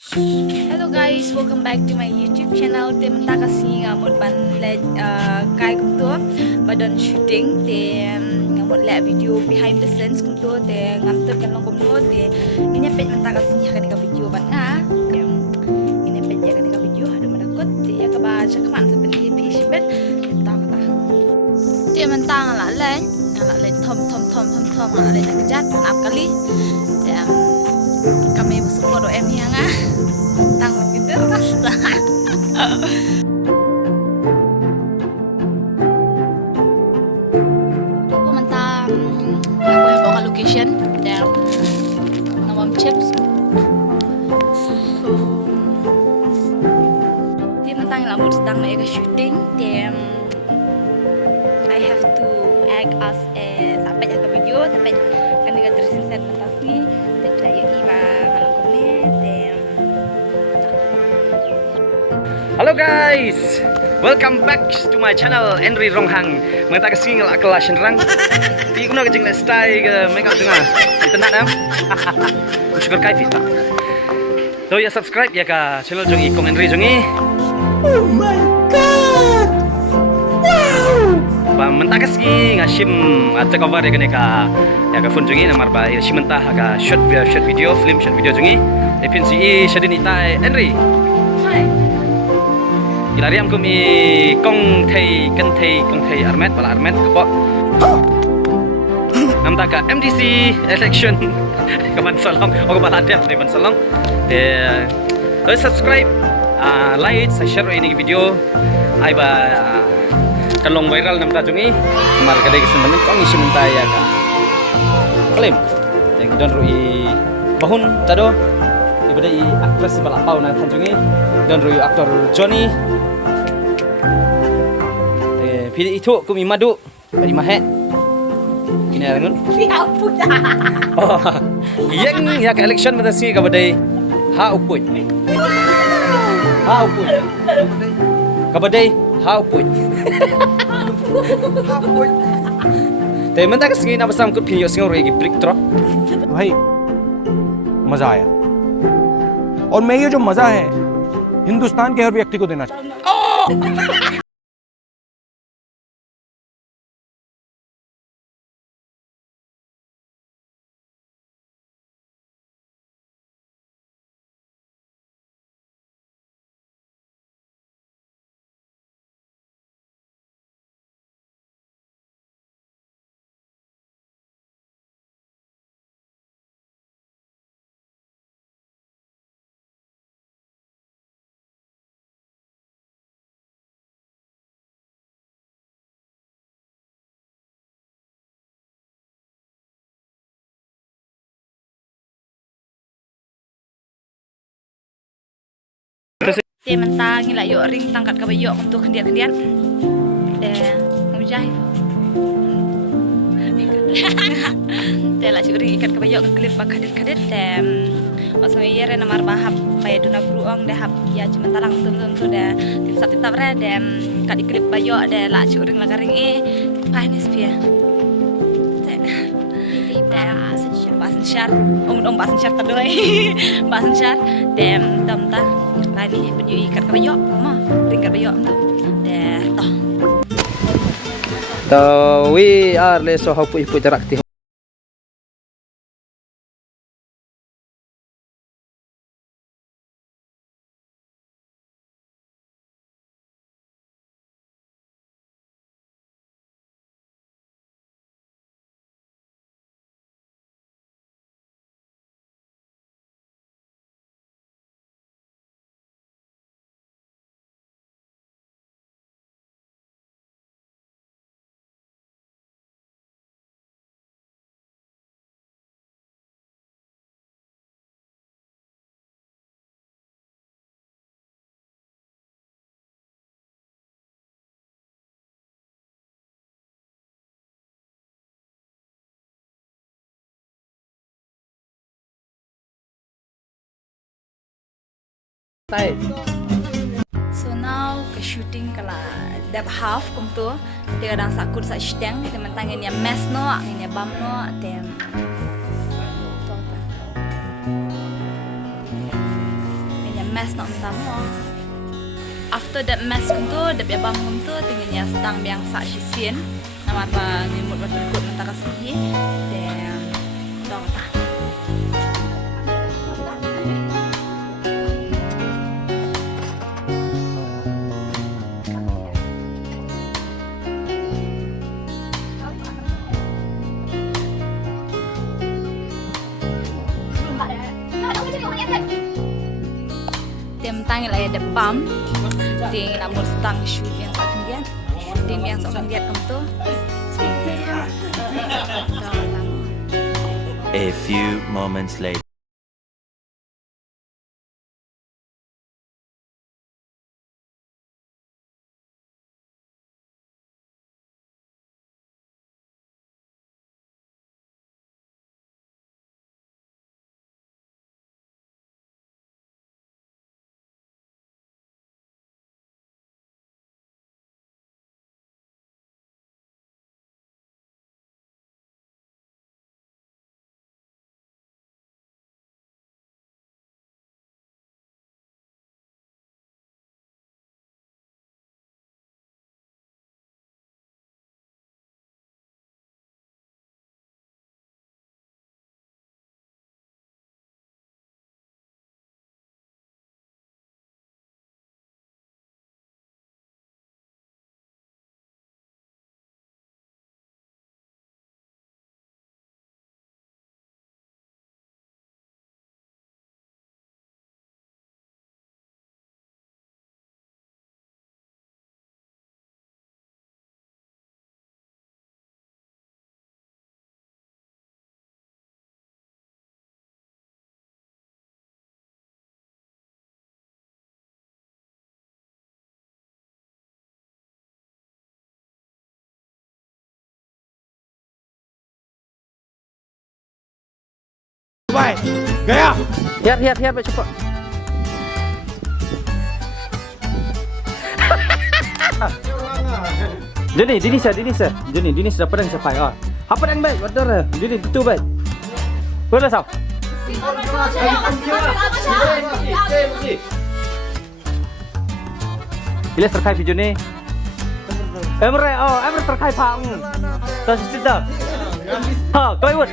Hello guys, welcome back to my YouTube channel. Tem ta kasi ngamot ban le kai kum to badon shooting te ngamot le video behind the scenes kum to te ngam to kan kum no te ini pet man ta kasi kan ka video ban nga ini pet ya kan ka video hadu madakot te ya ka ba cha kaman sa pen pi shibet ta ka te man ta la le thom la le nak jat ap kali te kami bersyukur doa em yang tang gitu rasta. Aku mentang aku yang bawa location dan nawam chips. So dia mentang lagu sedang naik shooting dan I have to act as sampai ke video sampai kan juga terusin set mentasi dan saya iba kalau komen dan Halo guys, welcome back to my channel Henry Ronghang. Mengata kasih ngelak kelas rang. Di guna kejeng style ke makeup dengar. Kita nak am. Syukur kai kita. So ya subscribe ya ka channel jongi kong Henry jongi. Oh my god! Wow! Ba mentah kasih ngashim atau cover ya ka ya ka phone jongi namar ba ya mentah ka short video film short video jongi. Epin si shadin itai Henry. Ilariam kami kong thei armet pala armet kepo namta ka MDC election kaman salong o kabala dia ni ban salong so subscribe like share ini video ai ba kalong viral namta jungi mar kadai kesemban kong isi mentai ya ka klaim yang don rui bahun tado ibada i aktris bala pau na tanjungi don rui aktor Johnny pilih itu kumi madu dari mahet ini rangun siapa dah? oh yang ya ke election mata sih kabadai ha uput kabadai ha uput te menta kasih na basam ku piyo singo regi brick drop भाई मजा आया और मैं ये जो मजा है हिंदुस्तान के हर व्यक्ति को देना चाहता Dia mentang ngila yuk ring tangkat kabayok untuk kendian mujahid. Dia lah curi ikat kabayok ke klip kadet masuk iya namar bahap paya duna beruang dah hap ya cuma talang tum dah tip re dan kali klip bayok dah lah curi lagaring panis pia. Basen syar, basen syar terdoi, basen syar, dem ta, lagi penyu ikat kabayok, mah ringkat bayok tu, deh toh. so we are leso hapu ipu interaktif So now ke shooting kala dap half kum tu dia kadang sakut sa steng dia mentangin ya mes no ini bam no dem mess nak tamu. After that mess tu, dah biar bangun tu tinggalnya sedang yang sak sisien. Nama apa nyemut berikut mentah kasih. Dan dong tak. Dia mentang lah ada pump. Dia nak sedang shoot yang tak kemudian. Shooting yang tak kemudian kamu tu. A few moments later. भाई गया Hiar cepat. Dinis dah pedang sampai. Apa dan baik? Wadah. Jadi itu baik. Boleh sao? Bila terkait video ni? Emre terkait Pak. Tak cerita. Ha, kau ikut.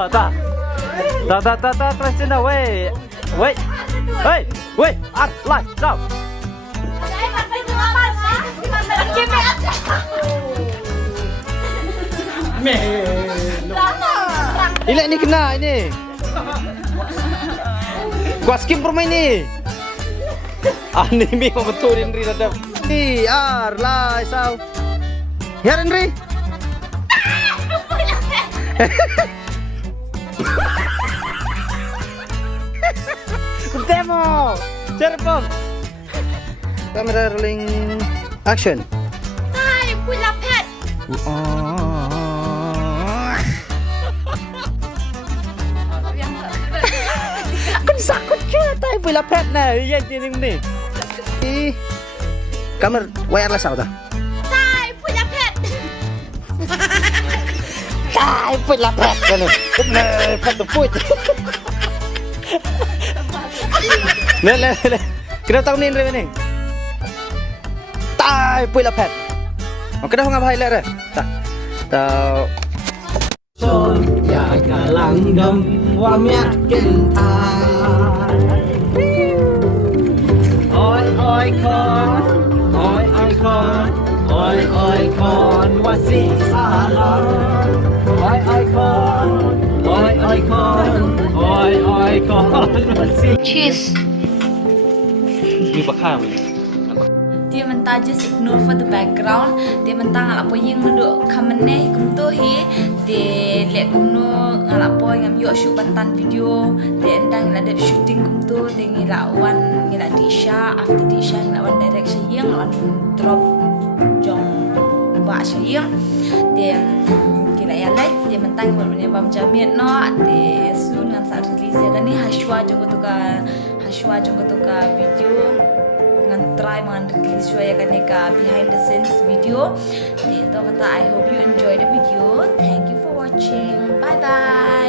Tak. Terus cina, wait. Live, stop. Ini ni kena ini. Gua skip permain ni. Anime betul Henry datang. Live, sao? Here Henry. Demo. Cepat. Kamera rolling action. Hai, pula pet. Kan sakut je tai pula pet na. Yang tining ni. Kamera wireless sao ta? Hai, pula pet. Hai pula pet kan. Kena pet tu put. Le. Kena tahu ni Andre ni. Tai pula pet. Kena ngap highlight dah. Tahu. Son ya kalanggam wa miat kentai. Oi kon wasi salam. Oi kon wasi. Cheers. Ni bakal. Dia mentah just ignore for the background. Dia mentah ngalapo yang duduk kamene kumto he. Dia lihat kumno ngalapo yang yuk shoot bantan video. Dia endang ngilad shooting kumto. Dia ngilad wan ngilad Disha. After Disha ngilad wan direction yang wan drop jong ba yang. Dia ngilad ya like. Dia mentah ngilad punya bam jamiat no. Dia soon ngan saat release ya kan ni Hashwa jengko tuka video. Try release ya kan behind the scenes video. Itu kata I hope you enjoy the video. Thank you for watching. Bye bye.